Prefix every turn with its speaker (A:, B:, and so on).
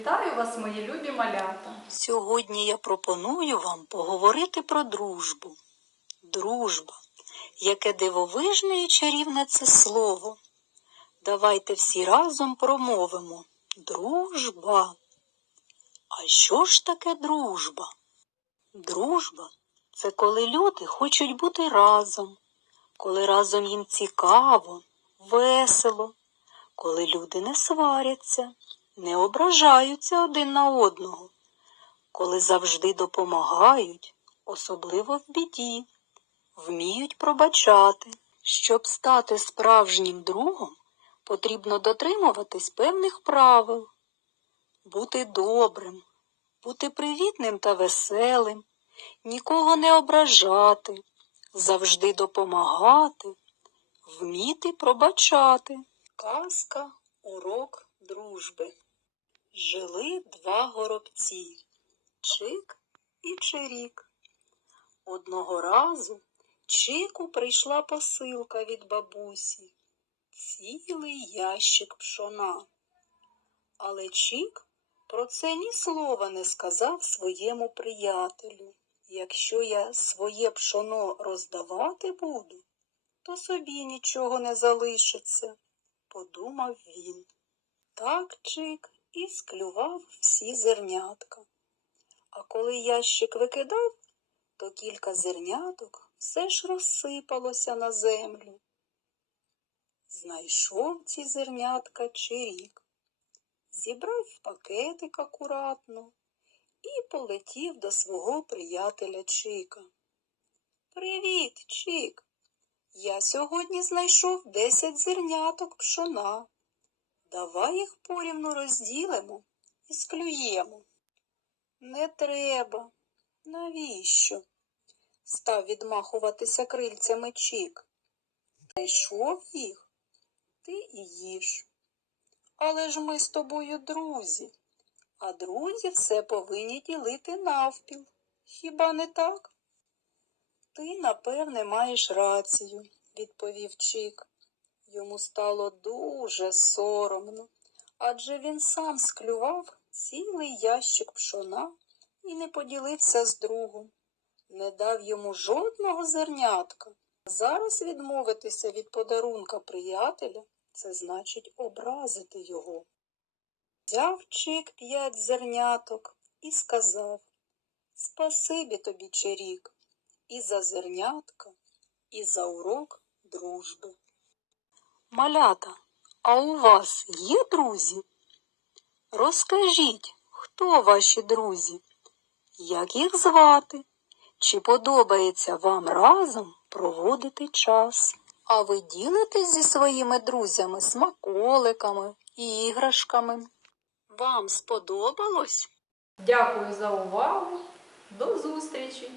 A: Вітаю вас, мої любі малята.
B: Сьогодні я пропоную вам поговорити про дружбу. Дружба, яке дивовижне і чарівне це слово. Давайте всі разом промовимо дружба. А що ж таке дружба? Дружба це коли люди хочуть бути разом, коли разом їм цікаво, весело, коли люди не сваряться, не ображаються один на одного, коли завжди допомагають, особливо в біді, вміють пробачати. Щоб стати справжнім другом, потрібно дотримуватись певних правил, бути добрим, бути привітним та веселим, нікого не ображати, завжди допомагати, вміти пробачати. Казка урок дружби. Жили два горобці Чик і Чирік. Одного разу Чику прийшла посилка від бабусі, цілий ящик пшона. Але Чик про це ні слова не сказав своєму приятелю. Якщо я своє пшоно роздавати буду, то собі нічого не залишиться, подумав він. Так Чик і склював всі зернятка. А коли ящик викидав, то кілька зерняток все ж розсипалося на землю. Знайшов ці зернятка чирік, зібрав в пакетик акуратно і полетів до свого приятеля Чика. Привіт, Чик! Я сьогодні знайшов десять зерняток пшона. Давай їх порівну розділимо і склюємо. Не треба. Навіщо? став відмахуватися крильцями Чік. Знайшов їх, ти і їж. Але ж ми з тобою друзі, а друзі все повинні ділити навпіл. Хіба не так? Ти, напевне, маєш рацію, відповів Чік. Йому стало дуже соромно, адже він сам склював цілий ящик пшона і не поділився з другом, не дав йому жодного зернятка. Зараз відмовитися від подарунка приятеля це значить образити його. Взяв Чик п'ять зерняток і сказав Спасибі тобі, Чирік, і за зернятка, і за урок дружби. Малята, а у вас є друзі? Розкажіть, хто ваші друзі? Як їх звати? Чи подобається вам разом проводити час? А ви ділитесь зі своїми друзями смаколиками, іграшками? Вам сподобалось?
A: Дякую за увагу. До зустрічі!